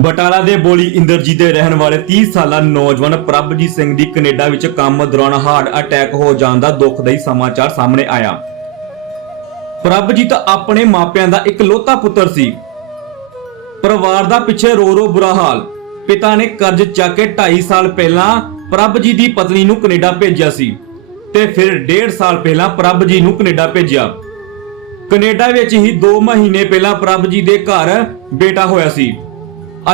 ਬਟਾਲਾ ਦੇ ਬੋਲੀ ਇੰਦਰਜੀਤ ਦੇ ਰਹਿਣ ਵਾਲੇ 30 ਸਾਲਾ ਨੌਜਵਾਨ ਪ੍ਰਭਜੀਤ ਸਿੰਘ ਦੀ ਕੈਨੇਡਾ ਵਿੱਚ ਕੰਮ ਦੌਰਾਨ ਹਾਰਟ ਅਟੈਕ ਹੋ ਜਾਣ ਦਾ ਦੁਖਦਾਈ ਸਮਾਚਾਰ ਸਾਹਮਣੇ ਆਇਆ। ਪ੍ਰਭਜੀਤ ਆਪਣੇ ਮਾਪਿਆਂ ਦਾ ਇਕਲੌਤਾ ਪੁੱਤਰ ਸੀ। ਪਰਿਵਾਰ ਦਾ ਪਿੱਛੇ ਰੋ ਰੋ ਬੁਰਾ ਹਾਲ। ਪਿਤਾ ਨੇ ਕਰਜ਼ ਚੱਕ ਕੇ 2.5 ਸਾਲ ਪਹਿਲਾਂ ਪ੍ਰਭਜੀਤ ਦੀ ਪਤਨੀ ਨੂੰ ਕੈਨੇਡਾ ਭੇਜਿਆ ਸੀ ਤੇ ਫਿਰ 1.5 ਸਾਲ ਪਹਿਲਾਂ ਪ੍ਰਭਜੀਤ ਨੂੰ ਕੈਨੇਡਾ ਭੇਜਿਆ। ਕੈਨੇਡਾ ਵਿੱਚ ਹੀ 2 ਮਹੀਨੇ ਪਹਿਲਾਂ ਪ੍ਰਭਜੀਤ ਦੇ ਘਰ ਬੇਟਾ ਹੋਇਆ ਸੀ।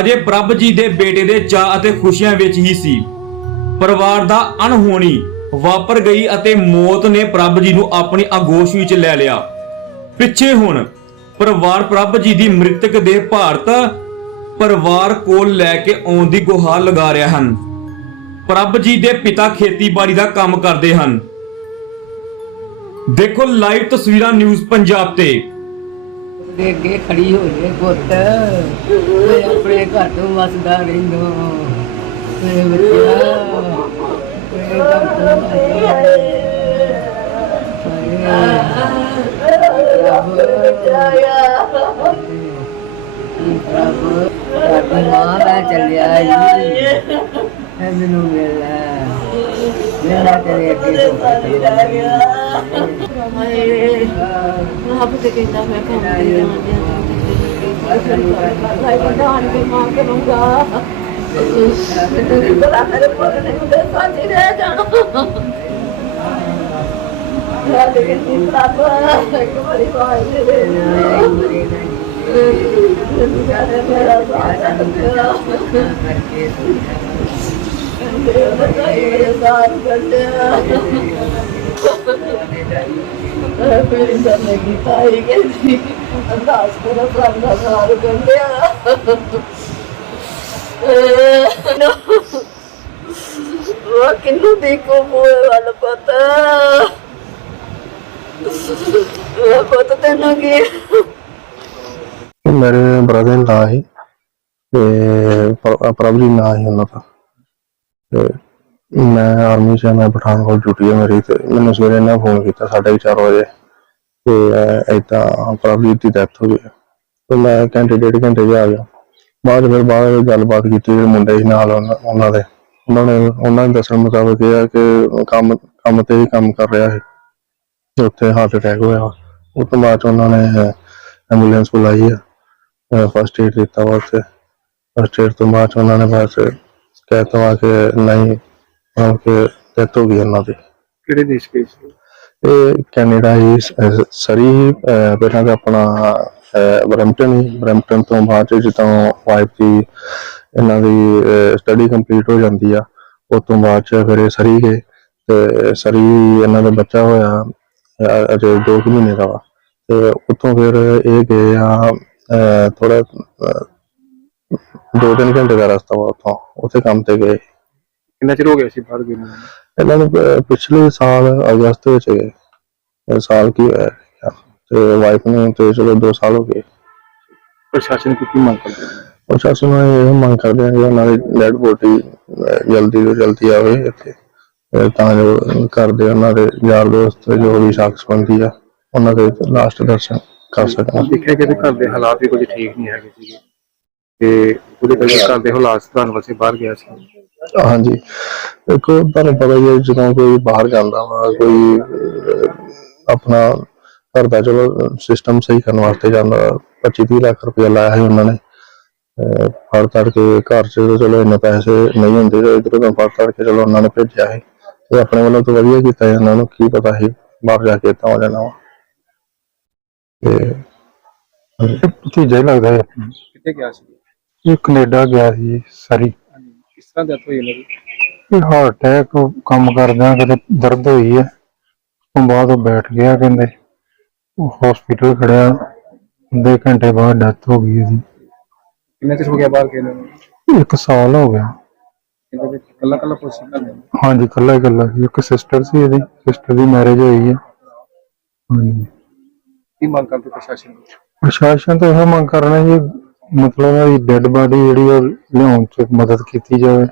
ਅਜੇ ਪ੍ਰਭਜੀਤ ਦੇ ਬੇਟੇ ਦੇ ਚਾਅ ਅਤੇ ਖੁਸ਼ੀਆਂ ਵਿੱਚ ਹੀ ਸੀ। ਪਰਿਵਾਰ ਦਾ ਅਣਹੋਣੀ ਵਾਪਰ ਗਈ ਅਤੇ ਮੌਤ ਨੇ ਪ੍ਰਭਜੀਤ ਨੂੰ ਆਪਣੀ ਆਗੋਸ਼ ਵਿੱਚ ਲੈ ਲਿਆ। ਪਿੱਛੇ ਹੁਣ ਪਰਿਵਾਰ ਪ੍ਰਭਜੀਤ ਦੀ ਮ੍ਰਿਤਕ ਦੇ ਭਾਰਤ ਪਰਿਵਾਰ ਕੋਲ ਲੈ ਕੇ ਆਉਣ ਦੀ ਗੁਹਾਰ ਲਗਾ ਰਿਹਾ ਹਨ। ਪ੍ਰਭ ਜੀ ਦੇ ਪਿਤਾ ਖੇਤੀਬਾੜੀ ਦਾ ਕੰਮ ਕਰਦੇ ਹਨ। ਦੇਖੋ ਲਾਈਵ ਤਸਵੀਰਾਂ ਨਿਊਜ਼ ਪੰਜਾਬ ਤੇ। ਦੇ ਅੱਗੇ ਖੜੀ ਹੋ ਜੇ ਪੁੱਤ ਤੇ ਆਪਣੇ ਘਰ ਤੋਂ ਵਸਦਾ ਰਹਿੰਦੋ ਤੇ ਬੱਚਾ ਤੇ ਘਰ ਤੋਂ ਵਸਦਾ ਪ੍ਰਭ ਸਾਡੀ ਮਾਂ ਦਾ ਚੱਲਿਆ ਜੀ ਮੈਨੂੰ ਮਿਲਿਆ ਮੇਰਾ ਤੇਰੇ ਅੱਗੇ ਆਪ ਤੇ ਕਹਿੰਦਾ ਮੈਂ ਕੰਮ ਕਰੀ ਜਾਵਾਂਗੀ ਭਾਈ ਬੰਦਾਨ ਕੇ ਮਾਂ ਕਰੂੰਗਾ ਬੜਾ ਮੇਰੇ ਕੋਲ ਨਹੀਂ ਹੁੰਦੇ ਸਾਥੀ ਰਹਿ ਜਾਣਾ ਯਾਰ ਲੇਕਿਨ ਇਸ ਤਰ੍ਹਾਂ ਇੱਕ ਵਾਰੀ ਭਾਈ ਦੇ ਦੇ ਮੇਰਾ ਸਾਥ ਮੇਰਾ ਸਾਥ ਕੱਢਿਆ ਫਿਰ ਇੰਦਰ ਨੇ ਕੀਤਾ ਹੀ ਕਿ ਅੰਦਾਜ਼ ਕਰੋ ਪ੍ਰਭ ਸਾਰ ਕੰਡਿਆ ਉਹ ਕਿੰਨੂੰ ਦੇਖੋ ਮੋਏ ਵਾਲਾ ਪਤਾ ਉਹ ਪਤਾ ਤੈਨੂੰ ਕੀ ਮੇਰੇ ਬ੍ਰਦਰ ਇਨ ਲਾ ਹੀ ਤੇ ਪ੍ਰਭੂ ਨਾ ਹੀ ਉਹਨਾਂ ਦਾ। ਤੇ ਮੈਂ ਆਰਮੀ ਚ ਆ, ਮੈਂ ਪਠਾਨਕੋਟ ਡਿਊਟੀ ਹੈ ਮੇਰੀ ਤੇ ਮੈਨੂੰ ਸਵੇਰੇ ਇਹਨਾਂ ਫੋਨ ਕੀਤਾ ਸਾਢੇ ਕੁ ਚਾਰ ਵਜੇ ਤੇ ਇਦਾਂ ਪ੍ਰਭਲੀ ਦੀ ਡੈਥ ਹੋ ਗਈ। ਹੈ। ਤੇ ਮੈਂ ਘੰਟੇ ਡੇਢ ਘੰਟੇ 'ਚ ਆ ਗਿਆ। ਬਾਅਦ 'ਚ ਫਿਰ ਬਾਅਦ ਵਿੱਚ ਗੱਲਬਾਤ ਕੀਤੀ ਜਿਹੜੇ ਮੁੰਡੇ ਸੀ ਨਾਲ ਉਹਨਾਂ ਉਹਨਾਂ ਦੇ। ਉਹਨਾਂ ਨੇ ਉਹਨਾਂ ਦੇ ਦੱਸਣ ਮੁਤਾਬਕ ਇਹ ਆ ਕਿ ਕੰਮ ਕੰਮ ਤੇ ਹੀ ਕੰਮ ਕਰ ਰਿਹਾ ਸੀ। ਤੇ ਉੱਥੇ ਹਾਰਟ ਅਟੈਕ ਹੋਇਆ। ਉਸ ਤੋਂ ਬਾਅਦ 'ਚ ਉਹਨਾਂ ਨੇ ਐਂਬੂਲੈਂਸ ਬੁਲਾਈ ਆ। ਫਸਟ ਏਡ ਦਿੱਤਾ ਵਾ ਉੱਥੇ। ਫਸਟ ਏਡ ਤੋਂ ਬਾਅਦ 'ਚ ਉਹਨਾਂ ਨੇ ਬਸ ਕਿ ਨਹੀਂ ਮਤਲਬ ਕਿ ਡੈਥ ਹੋ ਗਈ ਉਹਨਾਂ ਦੀ। ਕਿਹੜੇ ਦੇਸ਼ ਗਏ ਸੀ? ਇਹ ਕੈਨੇਡਾ ਹੀ ਸ- ਸਰੀ ਅਹ, ਪਹਿਲਾਂ ਤਾਂ ਆਪਣਾ ਬਰੈਂਪਟਨ ਬਰੈਂਪਟਨ ਤੋਂ ਬਾਅਦ 'ਚ ਜਦੋਂ ਵਾਈਫ ਦੀ ਇਹਨਾਂ ਦੀ ਸਟੱਡੀ ਕੰਪਲੀਟ ਹੋ ਜਾਂਦੀ ਆ ਉਸ ਤੋਂ ਬਾਅਦ 'ਚ ਫਿਰ ਇਹ ਸਰੀ ਗਏ ਤੇ ਸਰੀ ਇਹਨਾਂ ਦਾ ਬੱਚਾ ਹੋਇਆ ਅਹ, ਅਜੇ 2 ਮਹੀਨੇ ਦਾ ਵਾ। ਤੇ ਉੱਥੋਂ ਫਿਰ ਇਹ ਗਏ ਆ ਥੋੜਾ ਦੋ ਤਿੰਨ ਘੰਟੇ ਦਾ ਰਸਤਾ ਵਾ ਉੱਥੋਂ ਉੱਥੇ ਕੰਮ ਤੇ ਗਏ। ਕਿੰਨਾ ਚਿਰ ਹੋ ਗਿਆ ਸੀ ਬਾਹਰ ਗਏ ਨੂੰ? ਇਹਨਾਂ ਨੂੰ ਪ- ਪਿਛਲੇ ਸਾਲ ਅਗਸਤ ਵਿੱਚ ਗਏ। ਇਹ ਸਾਲ ਕੀ ਹੋਇਆ ਹੈਗਾ। ਤੇ ਵਾਈਫ ਨੂੰ ਤੇ ਚਲੋ 2 ਸਾਲ ਹੋ ਗਏ। ਪ੍ਰਸ਼ਾਸਨ ਤੋਂ ਕੀ ਮੰਗ ਕਰਦੇ ਹੋ? ਪ੍ਰਸ਼ਾਸਨ ਨੂੰ ਇਹ ਮੰਗ ਕਰਦੇ ਆ ਕਿ ਉਹਨਾਂ ਦੀ ਡੈਡ ਬੋਡੀ ਜਲਦੀ ਤੋਂ ਜਲਦੀ ਆਵੇ ਇੱਥੇ। ਅਹ ਤਾਂ ਜੋ ਕਰਦੇ ਉਹਨਾਂ ਦੇ ਯਾਰ ਦੋਸਤ ਜੋ ਵੀ ਸ਼ਖਸ ਬੰਦੀ ਆ ਉਹਨਾਂ ਦੇ ਲਾਸਟ ਦਰਸ਼ਨ ਕਰ ਸਕਣ। ਦੇਖਿਆ ਕਿ ਇਹਦੇ ਘਰ ਦੇ ਹਾਲਾਤ ਵੀ ਕੁਝ ਠੀਕ ਨਹੀਂ ਹੈਗੇ ਸੀਗੇ। ਤੇ ਉਹਦੇ ਕਰਕੇ ਘਰ ਦੇ ਹਾਲਾਤ ਸੁਧਾਰਨ ਵਾਸਤੇ ਬਾਹਰ ਗਿਆ ਸੀ। ਹਾਂਜੀ। ਦੇਖੋ ਤੁਹਾਨੂੰ ਪਤਾ ਹੀ ਹੈ ਜਦੋਂ ਕੋਈ ਬਾਹਰ ਜਾਂਦਾ ਵਾ ਕੋਈ ਅਹ, ਆਪਣਾ ਘਰ ਦਾ ਚਲੋ ਸਿਸਟਮ ਸਹੀ ਕਰਨ ਵਾਸਤੇ ਜਾਂਦਾ 25 30 ਲੱਖ ਰੁਪਏ ਲਾਇਆ ਸੀ ਉਹਨਾਂ ਨੇ। ਅਹ, ਫੜ ਤੜ ਕੇ ਘਰ 'ਚ ਤਾਂ ਚਲੋ ਇੰਨੇ ਪੈਸੇ ਨਹੀਂ ਹੁੰਦੇ ਤੇ ਇਧਰੋਂ ਤਾਂ ਫੜ ਤੜ ਕੇ ਚਲੋ ਉਹਨਾਂ ਨੇ ਭੇਜਿਆ ਸੀ। ਤੇ ਆਪਣੇ ਵੱਲੋਂ ਤਾਂ ਵਧੀਆ ਕੀਤਾ ਸੀ ਉਹਨਾਂ ਨੂੰ ਕੀ ਪਤਾ ਸੀ ਬਾਹਰ ਜਾ ਕੇ ਤਾਂ ਹੋ ਜਾਣਾ ਵਾ। ਤੇ ਭਤੀਜਾ ਹੀ ਲੱਗਦਾ ਹੈ ਕਿੱਥੇ ਗਿਆ ਸੀ? ਇਹ ਕੈਨੇਡਾ ਗਿਆ ਸੀ ਸਰੀ। ਕਿਸ ਤਰ੍ਹਾਂ ਡੈਥ ਹੋਈ ਇਹਨਾਂ ਦੀ? ਇਹ ਹਾਰਟ ਅਟੈਕ ਕੰਮ ਕਰਦਿਆਂ ਕਿਤੇ ਦਰਦ ਹੋਈ ਹੈ। ਤੋਂ ਬਾਅਦ ਉਹ ਬੈਠ ਗਿਆ ਕਹਿੰਦੇ। ਹਸਪੀਟਲ ਖੜਿਆ। ਅੱਧੇ ਘੰਟੇ ਬਾਅਦ ਡੈਥ ਹੋ ਗਈ ਇਹਦੀ ਕਿੰਨਾ ਚਿਰ ਹੋ ਗਿਆ ਬਾਹਰ ਗਏ ਨੂੰ? ਇੱਕ ਸਾਲ ਹੋ ਗਿਆ। ਇਹਦੇ ਵਿੱਚ ਕੱਲਾ ਕੱਲਾ ਪੋਸੀ ਕਰ ਹਾਂਜੀ ਇਕੱਲਾ ਹੀ ਇਕੱਲਾ ਸੀ। ਇੱਕ ਸਿਸਟਰ ਸੀ ਇਹਦੀ। ਸਿਸਟਰ ਦੀ ਮੈਰਿਜ ਹੋਈ ਹੈ। ਹਾਂਜੀ। ਕੀ ਮੰਗ ਕਰਦੇ ਪ੍ਰਸ਼ਾਸਨ? ਪ੍ਰਸ਼ਾਸਨ ਤੋਂ ਇਹ ਮੰਗ ਕਰਨਾ ਜੀ ਮਤਲਬ ਇਹਨਾਂ ਡੈੱਡ ਬਾਡੀ ਜਿਹੜੀ ਉਹ ਲਿਆਉਣ ਚ ਮਦਦ ਕੀਤੀ ਜਾਵੇ।